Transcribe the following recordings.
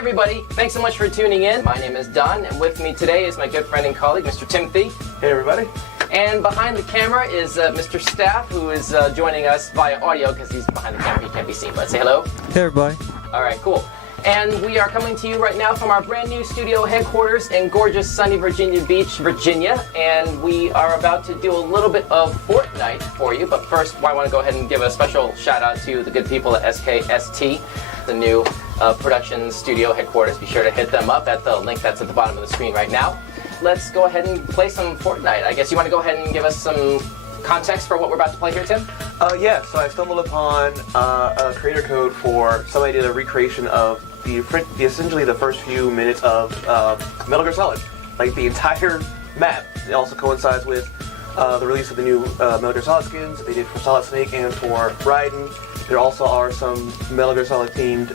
everybody, thanks so much for tuning in. My name is Don, and with me today is my good friend and colleague, Mr. Timothy. Hey everybody. And behind the camera is Mr. Staff, who is joining us via audio because he's behind the camera, he can't be seen, but say hello. Hey everybody. All right, cool. And we are coming to you right now from our brand new studio headquarters in gorgeous sunny Virginia Beach, Virginia. And we are about to do a little bit of Fortnite for you. But first, I want to go ahead and give a special shout out to the good people at SKST, the new production studio headquarters. Be sure to hit them up at the link that's at the bottom of the screen right now. Let's go ahead and play some Fortnite. I guess you want to go ahead and give us some context for what we're about to play here, Tim? Yeah, so I stumbled upon a creator code for somebody did a recreation of essentially the first few minutes of Metal Gear Solid. Like the entire map. It also coincides with the release of the new Metal Gear Solid skins that they did for Solid Snake and for Raiden. There also are some Metal Gear Solid themed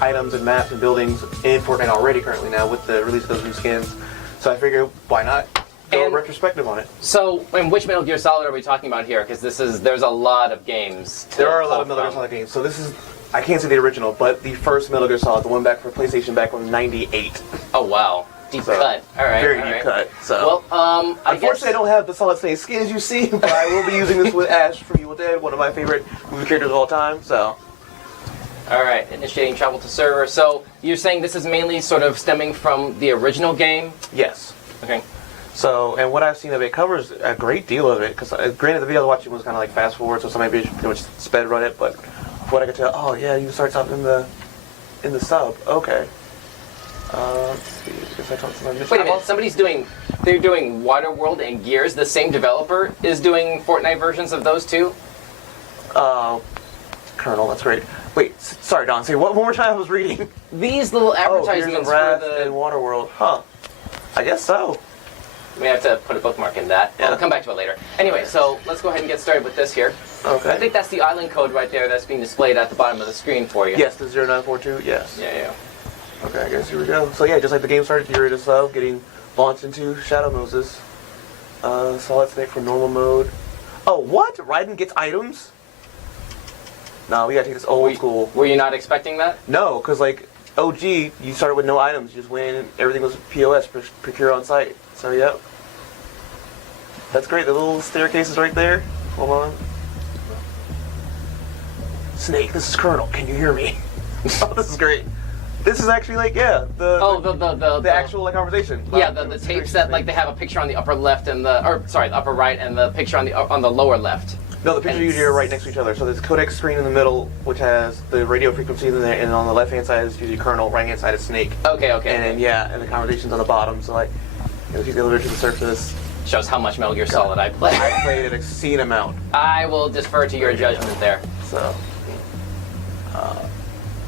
items and maps and buildings in Fortnite already currently now with the release of those new skins. So I figured, why not go retrospective on it? So, and which Metal Gear Solid are we talking about here? Because there's a lot of games. There are a lot of Metal Gear Solid games. So this is, I can't say the original, but the first Metal Gear Solid, the one back for PlayStation back in '98. Oh wow, deep cut. All right, very deep cut. So, well, unfortunately, I don't have the Solid Snake skins you see, but I will be using this with Ash from Evil Dead, one of my favorite movie characters of all time. So. All right, initiating travel to server. So you're saying this is mainly sort of stemming from the original game? Yes. Okay. So, and what I've seen of it covers a great deal of it, because granted the video I was watching was kind of like fast forward, so somebody pretty much sped run it, but from what I could tell, oh yeah, you start off in the sub. Okay. Let's see. I guess I talked to my mission. Wait a minute, they're doing Waterworld and Gears. The same developer is doing Fortnite versions of those too? Colonel, that's great. Wait, sorry, Don. Say one more time. I was reading. These little advertisements for the and Waterworld. Huh. I guess so. We have to put a bookmark in that. Yeah. We'll come back to it later. Anyway, so let's go ahead and get started with this here. Okay. I think that's the island code right there that's being displayed at the bottom of the screen for you. Yes, the 0942. Yes. Yeah. Okay, I guess here we go. So yeah, just like the game started, you're in a sub, getting launched into Shadow Moses. Solid Snake for normal mode. Oh, what? Raiden gets items? No, we gotta take this old school. Were you not expecting that? No, because like OG, you started with no items. You just went in, everything was POS, procure on site. So yep. That's great. The little staircase is right there. Hold on. Snake, this is Colonel. Can you hear me? Oh, this is great. This is actually like the actual like conversation. Yeah, the tapes that like they have a picture on the upper left and the upper right and the picture on the lower left. No, the picture usually are right next to each other. So there's a codec screen in the middle, which has the radio frequency in there, and on the left-hand side is usually Colonel, right-hand side is Snake. Okay. And and the conversation's on the bottom. So like, if you go over to the surface, shows how much Metal Gear Solid I played. I played an obscene amount. I will defer to your judgment there. So,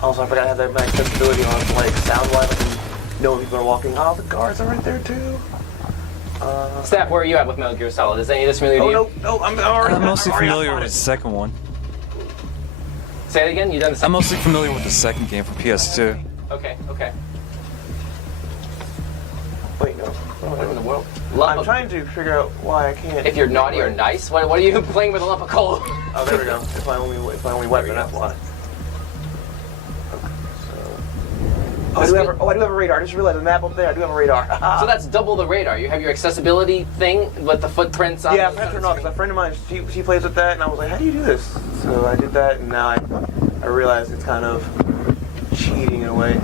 also I forgot to have that accessibility on, so like sound-wise, I can know when people are walking. Oh, the guards are right there too. Staff, where are you at with Metal Gear Solid? Is any of this familiar to you? No, I'm already. I'm mostly familiar with the second one. Say it again. You done the second? I'm mostly familiar with the second game for PS2. Okay. Wait, no. What in the world? I'm trying to figure out why I can't. If you're naughty or nice, what are you playing with a lump of coal? Oh, there we go. If I only weapon, that's why. I do have a radar. I just realized the map up there. I do have a radar. So that's double the radar. You have your accessibility thing with the footprints on. Yeah, I turned off because a friend of mine, she plays with that, and I was like, how do you do this? So I did that, and now I realize it's kind of cheating in a way.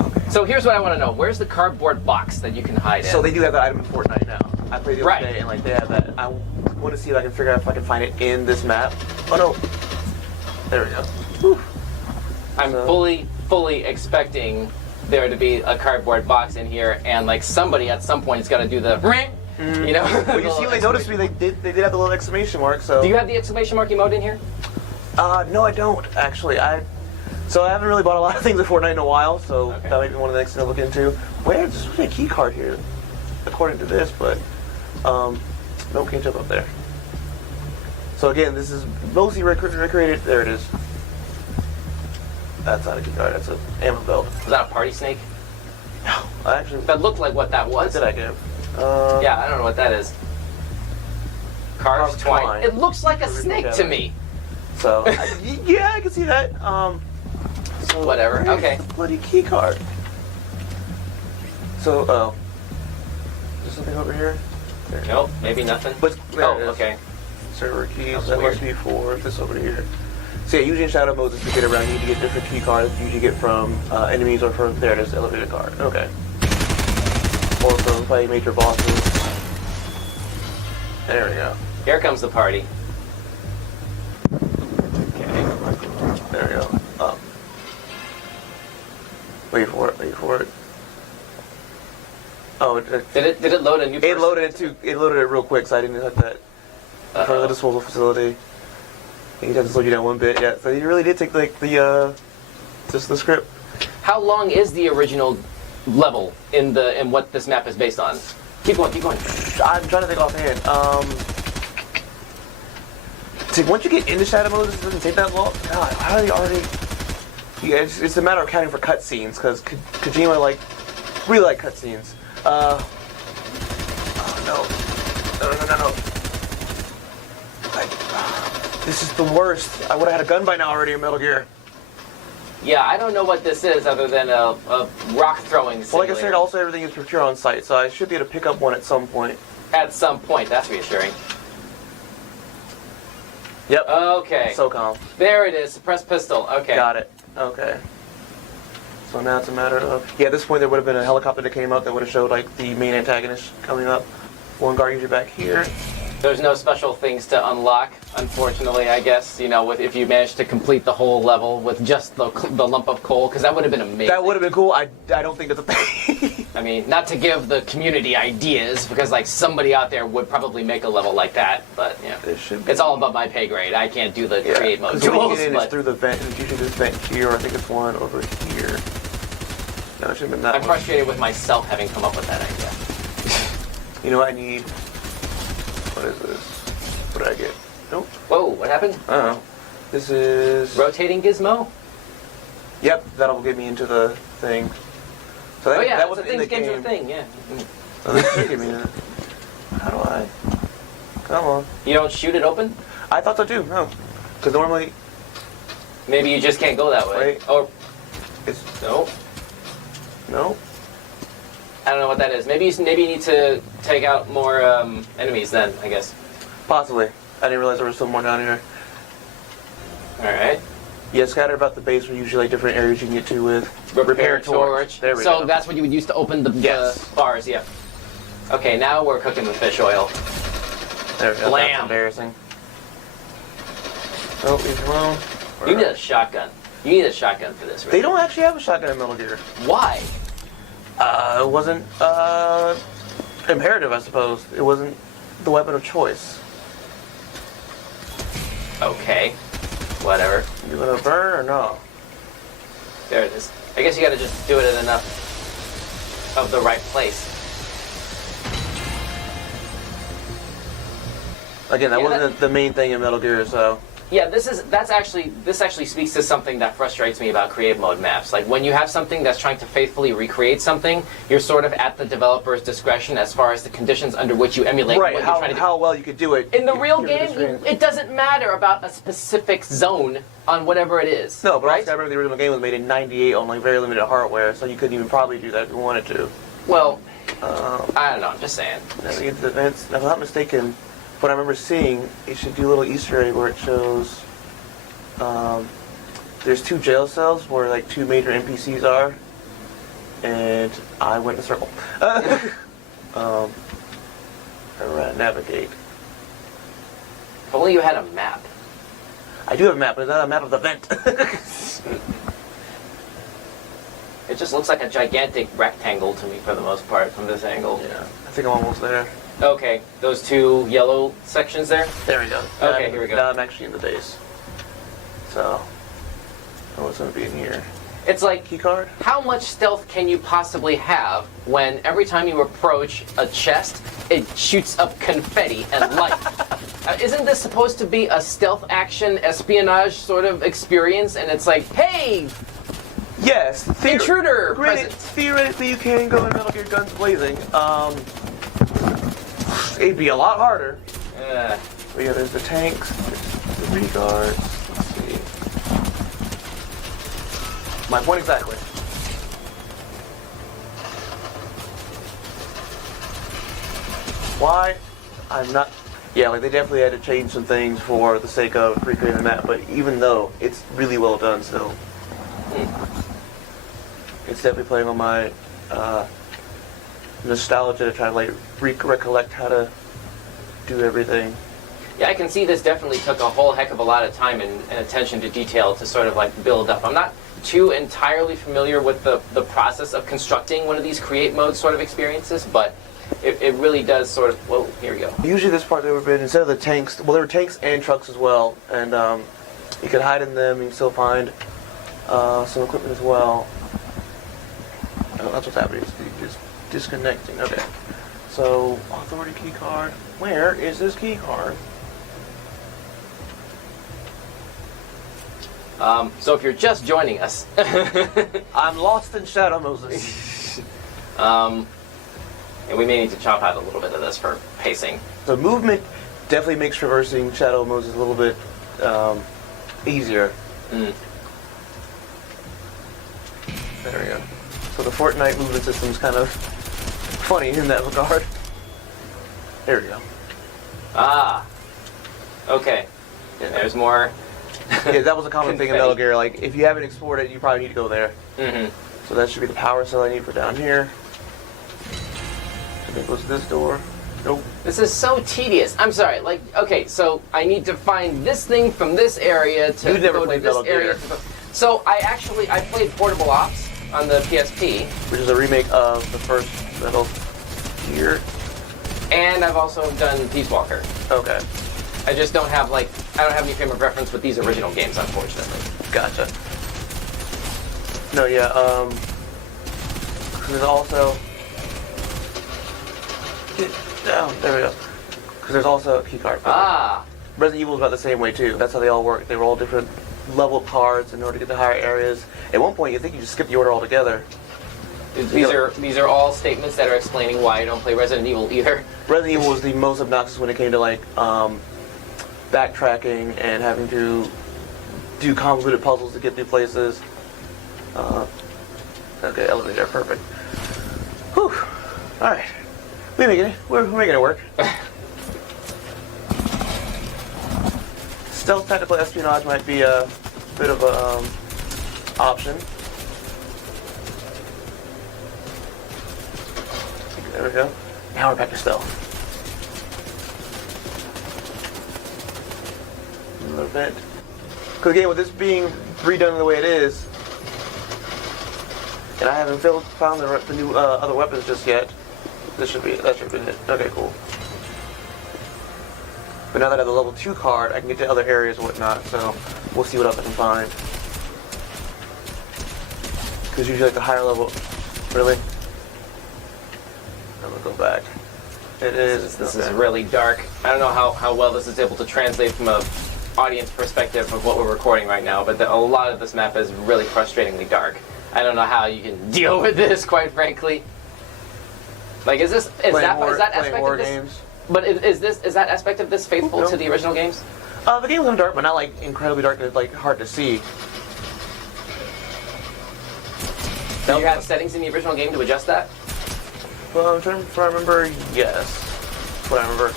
Okay. So here's what I want to know. Where's the cardboard box that you can hide in? So they do have that item in Fortnite now. I played the other day, and like they have that. I want to see if I can figure out if I can find it in this map. Oh no. There we go. Whew. I'm fully expecting there to be a cardboard box in here, and like somebody at some point is gonna do the, you know. Well, you see, when they noticed me, they did have the little exclamation mark. So. Do you have the exclamation mark emote in here? No, I don't actually. I haven't really bought a lot of things at Fortnite in a while, so that might be one of the next things I'll look into. There's a key card here, according to this, but no, can't jump up there. So again, this is mostly recreated. There it is. That's not a key card, that's an ammo belt. Was that a party snake? No, actually. That looked like what that was. What did I give? Yeah, I don't know what that is. Carved twine. It looks like a snake to me. So, yeah, I can see that. So whatever. Where's Okay. the bloody key card. So, oh. Is there something over here? There. Nope, maybe nothing. But, there Oh, it is. okay. Server keys. That's That weird. must be for this over here. So yeah, usually in shadow modes, as you get around, you need to get different key cards. You usually get from enemies or from there. It is the elevator card. Okay. Or from fighting major bosses. There we go. Here comes the party. Okay. There we go. Up. Wait for it. Wait for it. Oh, Did it load a new person? it loaded it too. It loaded it real quick, so I didn't hit that. In front of the disposal facility. He doesn't slow you down one bit. Yeah. So you really did take like the just the script. How long is the original level in what this map is based on? Keep going, keep going. I'm trying to think offhand. See, once you get into shadow mode, it doesn't take that long. God, how do they already? Yeah, it's a matter of counting for cutscenes because Kojima really like cutscenes. Oh no, no. This is the worst. I would have had a gun by now already in Metal Gear. Yeah, I don't know what this is other than a rock throwing simulator. Well, like I said, also everything is procured on site, so I should be able to pick up one at some point. At some point, that's reassuring. Yep. Okay. SOCOM. There it is, suppressed pistol. Okay. Got it. Okay. So now it's a matter of... Yeah, at this point there would have been a helicopter that came up that would have showed like the main antagonist coming up. One guard usually back here. There's no special things to unlock, unfortunately, I guess, you know, if you manage to complete the whole level with just the lump of coal, because that would have been amazing. That would have been cool. I don't think it's a thing. I mean, not to give the community ideas, because, like, somebody out there would probably make a level like that, but, yeah. It should be. It's all above my pay grade. I can't do the create mode Because when you tools, get in, it's but through the vent, and it's usually this vent here, or I think it's one over here. No, it should have been that I'm one. frustrated with myself having come up with that idea. You know what I need? What is this? What did I get? Nope. Whoa, what happened? I don't know. This is... Rotating gizmo? Yep, that'll get me into the thing. So that, Oh yeah, that that's wasn't the in the thing's game. a thing, yeah. So this should get me in it. How do I? Come on. You don't shoot it open? I thought so too, no. Because normally, Maybe you just can't go that way. Wait. Or, it's... no. No? I don't know what that is. Maybe you need to take out more enemies then, I guess. Possibly. I didn't realize there was still more down here. Alright. Yeah, scattered about the base were usually like different areas you can get to with Repair torch. There we so go. that's what you would use to open the Yes. bars, yeah. Okay, now we're cooking with fish oil. There we go. Blam. That's embarrassing. Oh, leave it alone. You need a shotgun. You need a shotgun for this, right? They don't actually have a shotgun in Metal Gear. Why? It wasn't imperative, I suppose. It wasn't the weapon of choice. Okay. Whatever. You gonna burn or no? There it is. I guess you gotta just do it in enough of the right place. Again, that Yeah, wasn't the main thing in Metal Gear, so... Yeah, this actually speaks to something that frustrates me about creative mode maps. Like when you have something that's trying to faithfully recreate something, you're sort of at the developer's discretion as far as the conditions under which you emulate what you're trying to do. how well you could do it. In the real Give it a game, screen. it doesn't matter about a specific zone on whatever it is. No, but right? also I remember the original game was made in '98 on like very limited hardware, so you couldn't even probably do that if you wanted to. Well, I don't know. I'm just saying. Navigate to the events. If I'm not mistaken, what I remember seeing, it should do a little Easter egg where it shows there's 2 jail cells where like 2 major NPCs are, and I went in a circle. Alright, navigate. If only you had a map. I do have a map, but it's not a map of the vent. It just looks like a gigantic rectangle to me for the most part from this angle. Yeah, I think I'm almost there. Okay, those 2 yellow sections there. There we go. Okay, here we go. Now I'm actually in the base. So, what's going to be in here? It's like, Key card? how much stealth can you possibly have when every time you approach a chest, it shoots up confetti and light? Isn't this supposed to be a stealth action espionage sort of experience? And it's like, hey, Yes. intruder Granted, presence. theoretically, you can go in Metal Gear guns blazing. It'd be a lot harder. But yeah, there's the tanks, there's the reguards. Let's see. My point exactly. Why? I'm not... Yeah, like they definitely had to change some things for the sake of recreating the map, but even though it's really well done still. It's definitely playing on my nostalgia to try to like recollect how to do everything. Yeah, I can see this definitely took a whole heck of a lot of time and attention to detail to sort of like build up. I'm not too entirely familiar with the process of constructing one of these create mode sort of experiences, but it really does sort of, whoa, here we go. Usually this part there would have been, instead of the tanks, well there were tanks and trucks as well, and you could hide in them and you can still find some equipment as well. Oh, that's what's happening, it's just disconnecting, okay. So, authority key card, where is this key card? So if you're just joining us, I'm lost in Shadow Moses. and we may need to chop out a little bit of this for pacing. The movement definitely makes traversing Shadow Moses a little bit easier. Mm. There we go. So the Fortnite movement system is kind of funny in that regard. There we go. Ah. Okay. Yeah. There's more. Yeah, that was a common thing in Metal Gear. Like, if you haven't explored it, you probably need to go there. Mm-hmm. So that should be the power cell I need for down here. I think it was this door. Nope. This is so tedious. I'm sorry. Like, okay, so I need to find this thing from this area to You've never go to played this Metal area. Gear. So I played Portable Ops on the PSP, Which is a remake of the first Metal Gear. and I've also done Peace Walker. Okay. I just don't have I don't have any frame of reference with these original games, unfortunately. Gotcha. No, yeah, there's also... Get down, there we go. Because there's also a key card. Ah. Resident Evil is about the same way too. That's how they all work. They were all different level cards in order to get to higher areas. At one point, you think you just skip the order altogether. These are all statements that are explaining why I don't play Resident Evil either. Resident Evil was the most obnoxious when it came to like backtracking and having to do convoluted puzzles to get new places. Okay, elevator, perfect. Whew. All right, we're making it work. Stealth tactical espionage might be a bit of a option. There we go. Now we're back to stealth. A little bit. Because again, with this being redone the way it is, and I haven't found the new other weapons just yet, that should be it. Okay, cool. But now that I have the level 2 card, I can get to other areas and whatnot, so we'll see what else I can find. Because usually like the higher level... Really? I'm gonna go back. It is... This is really dark. I don't know how well this is able to translate from a audience perspective of what we're recording right now, but a lot of this map is really frustratingly dark. I don't know how you can deal with this, quite frankly. Like, is that aspect of this? Games. But is that aspect of this faithful to the original games? The game's dark, but not like incredibly dark and like hard to see. Do you have settings in the original game to adjust that? Well, I'm trying to remember. Yes, that's what I remember.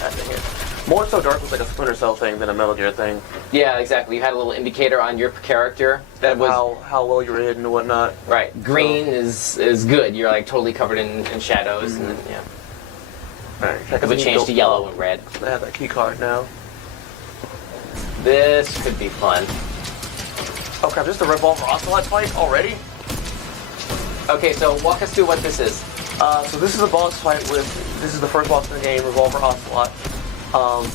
God dang it. More so, dark was like a Splinter Cell thing than a Metal Gear thing. Yeah, exactly. You had a little indicator on your character that was how well you were hidden and whatnot. Right. Green is good. You're like totally covered in shadows, and then, yeah. Alright, it would change to yellow and red. I have that key card now. This could be fun. Oh crap, this is the Revolver Ocelot fight already? Okay, so walk us through what this is. So this is a boss fight this is the first boss in the game, Revolver Ocelot.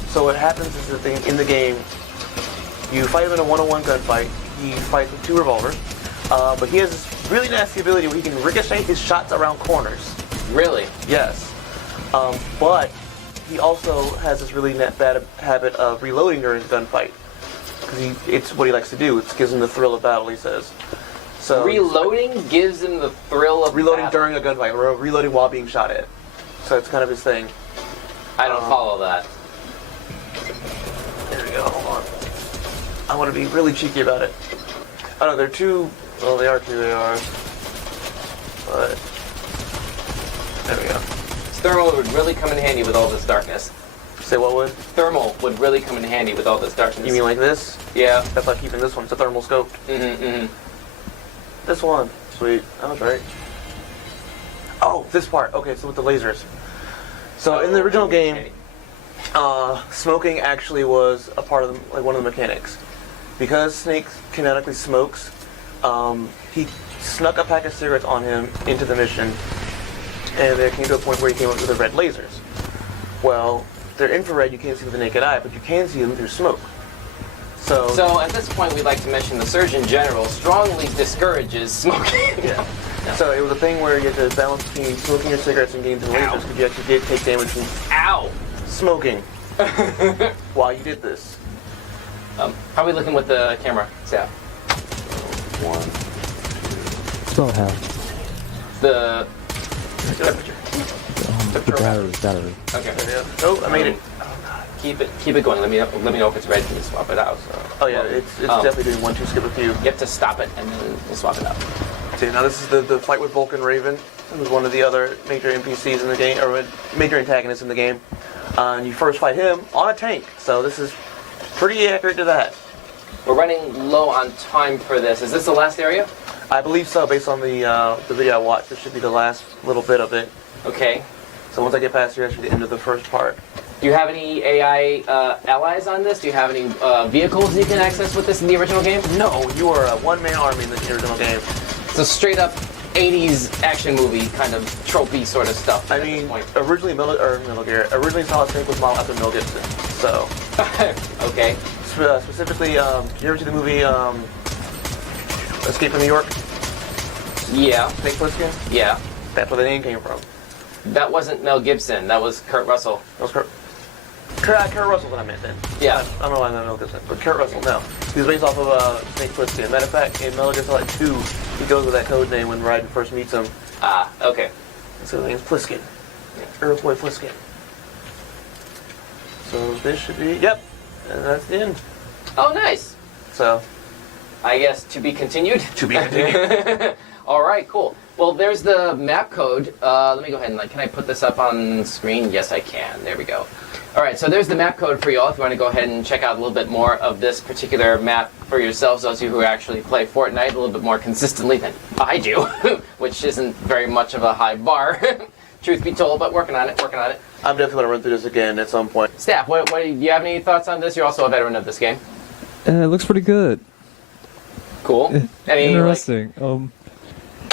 So what happens is that in the game, you fight him in a one-on-one gunfight. He fights with 2 revolvers, but he has this really nasty ability where he can ricochet his shots around corners. Really? Yes. But he also has this really bad habit of reloading during his gunfight. Because it's what he likes to do. It gives him the thrill of battle, he says. So reloading gives him the thrill of reloading battle. during a gunfight, or reloading while being shot at. So it's kind of his thing. I don't follow that. There we go, hold on. I want to be really cheeky about it. I don't know, there are 2 Well, they are two ARs. But there we go. Thermal would really come in handy with all this darkness. Say what would? Thermal would really come in handy with all this darkness. You mean like this? Yeah. That's why keeping this one. It's a thermal scope. This one. Sweet. That was right. Oh, this part. Okay, so with the lasers. So in the original game, smoking actually was a part of the, like one of the mechanics. Because Snake kinetically smokes, he snuck a pack of cigarettes on him into the mission, and there came to a point where he came up with the red lasers. Well, they're infrared, you can't see with the naked eye, but you can see them through smoke. So at this point, we'd like to mention the Surgeon General strongly discourages smoking. Yeah. So it was a thing where you had to balance between smoking your cigarettes and getting to the lasers, because you actually did take damage from smoking while you did this. How are we looking with the camera, Sap? Still have The temperature. the battery. Okay. Oh, I made it. Keep it going. Let me know if it's ready to swap it out. So. Oh yeah, it's definitely doing 1-2 skip a few. You have to stop it and then we'll swap it out. See, now this is the fight with Vulcan Raven. It was one of the other major NPCs in the game, or major antagonists in the game. And you first fight him on a tank, so this is pretty accurate to that. We're running low on time for this. Is this the last area? I believe so, based on the video I watched. This should be the last little bit of it. Okay. So once I get past here, that should be the end of the first part. Do you have any AI allies on this? Do you have any vehicles you can access with this in the original game? No, you are a one-man army in the original game. It's a straight up 80s action movie kind of tropey sort of stuff. I mean, originally originally Solid Snake was modeled after Mel Gibson. So okay. Specifically, you ever see the movie Escape from New York? Yeah. Snake Plissken? Yeah. That's where the name came from. That wasn't Mel Gibson. That was Kurt Russell. That was Kurt Russell's what I meant then. Yeah. I don't know why I meant Mel Gibson, but Kurt Russell, no. He was based off of Snake Plissken. Matter of fact, in Metal Gear Solid 2, he goes with that code name when Raiden first meets him. Ah, okay. So the name's Plissken. Earthboy Plissken. So this should be, yep, and that's the end. Oh, nice. So, I guess to be continued? to be continued. All right, cool. Well, there's the map code. Let me go ahead and, can I put this up on screen? Yes, I can. There we go. All right, so there's the map code for you all if you want to go ahead and check out a little bit more of this particular map for yourselves, those of you who actually play Fortnite a little bit more consistently than I do, which isn't very much of a high bar, truth be told, but working on it. I'm definitely going to run through this again at some point. Staff, what do you have any thoughts on this? You're also a veteran of this game. It looks pretty good. Cool. Any, Interesting.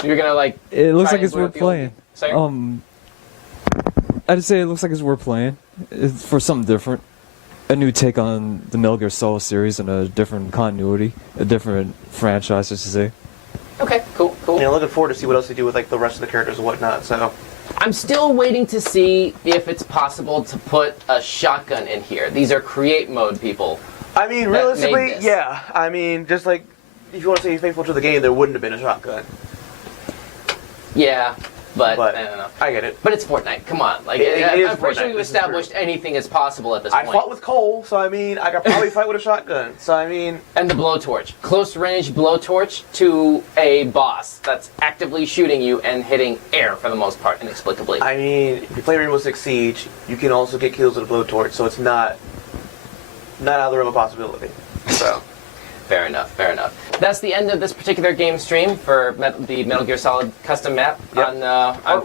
You're gonna It looks try like it's and worth playing. Sorry? I'd say it looks like it's worth playing. It's for something different. A new take on the Metal Gear Solid series and a different continuity, a different franchise, I should say. Okay, cool. Yeah, looking forward to see what else they do with the rest of the characters and whatnot. So I'm still waiting to see if it's possible to put a shotgun in here. These are create mode people. I mean, that realistically, made this. yeah. I mean, just like if you want to say faithful to the game, there wouldn't have been a shotgun. Yeah, but But I don't know. I get it. But it's Fortnite. Come on, It is I'm pretty sure Fortnite. we've This is established anything is possible at this I point. fought with Cole, so I mean, I could probably fight with a shotgun. So I mean, And the blowtorch, close range blowtorch to a boss that's actively shooting you and hitting air for the most part, inexplicably. I mean, if you play Rainbow Six Siege, you can also get kills with a blowtorch, so it's not out of the realm of possibility. So. Fair enough. That's the end of this particular game stream for the Metal Gear Solid custom map on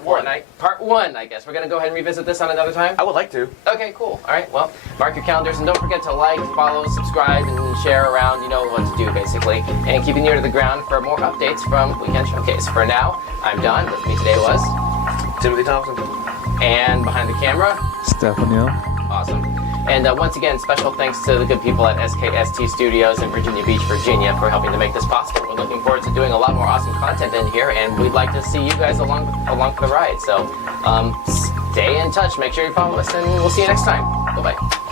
Fortnite. Part 1, I guess. We're going to go ahead and revisit this on another time? I would like to. Okay, cool. All right, well, mark your calendars, and don't forget to like, follow, subscribe, and share around. You know what to do, basically. And keep your ear to the ground for more updates from Weekend Showcase. For now, I'm Don. With me today was... Timothy Thompson. And behind the camera... Stephanie. Awesome. And once again, special thanks to the good people at SKST Studios in Virginia Beach, Virginia for helping to make this possible. We're looking forward to doing a lot more awesome content in here, and we'd like to see you guys along for the ride. So stay in touch, make sure you follow us, and we'll see you next time. Bye-bye.